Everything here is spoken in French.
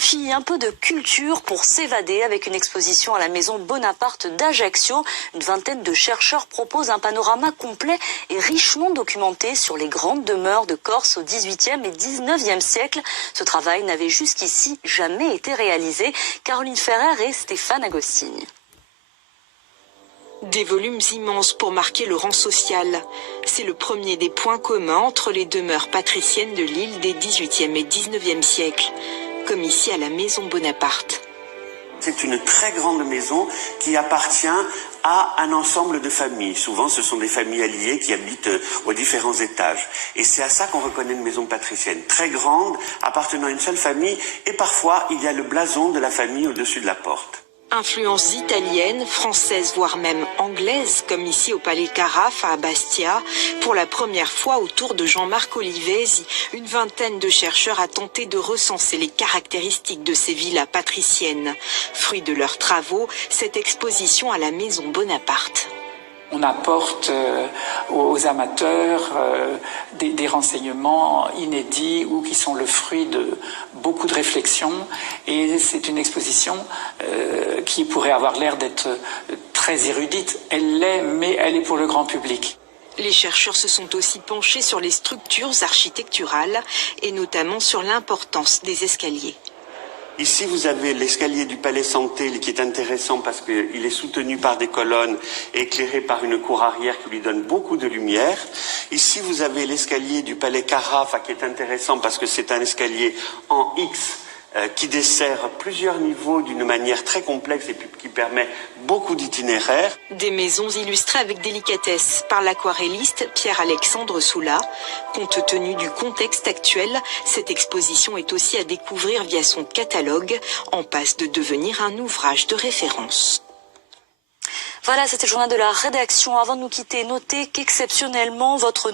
défi, un peu de culture pour s'évader avec une exposition à la maison Bonaparte d'Ajaccio. Une vingtaine de chercheurs proposent un panorama complet et richement documenté sur les grandes demeures de Corse au XVIIIe et XIXe siècle. Ce travail n'avait jusqu'ici jamais été réalisé. Caroline Ferrer et Stéphane Agostini. Des volumes immenses pour marquer le rang social. C'est le premier des points communs entre les demeures patriciennes de l'île des XVIIIe et XIXe siècles, comme ici à la maison Bonaparte. C'est une très grande maison qui appartient à un ensemble de familles. Souvent, ce sont des familles alliées qui habitent aux différents étages. Et c'est à ça qu'on reconnaît une maison patricienne. Très grande, appartenant à une seule famille, et parfois, il y a le blason de la famille au-dessus de la porte. Influences italiennes, françaises, voire même anglaises, comme ici au Palais Carafe à Bastia. Pour la première fois, autour de Jean-Marc Olivesi, une vingtaine de chercheurs a tenté de recenser les caractéristiques de ces villas patriciennes. Fruit de leurs travaux, cette exposition à la maison Bonaparte. On apporte aux amateurs des renseignements inédits ou qui sont le fruit de beaucoup de réflexions. Et c'est une exposition qui pourrait avoir l'air d'être très érudite. Elle l'est, mais elle est pour le grand public. Les chercheurs se sont aussi penchés sur les structures architecturales et notamment sur l'importance des escaliers. Ici, vous avez l'escalier du Palais Santé qui est intéressant parce qu'il est soutenu par des colonnes et éclairé par une cour arrière qui lui donne beaucoup de lumière. Ici, vous avez l'escalier du Palais Carafe qui est intéressant parce que c'est un escalier en X qui dessert plusieurs niveaux d'une manière très complexe et qui permet beaucoup d'itinéraires. Des maisons illustrées avec délicatesse par l'aquarelliste Pierre-Alexandre Soula. Compte tenu du contexte actuel, cette exposition est aussi à découvrir via son catalogue, en passe de devenir un ouvrage de référence. Voilà, c'était le journal de la rédaction. Avant de nous quitter, notez qu'exceptionnellement, votre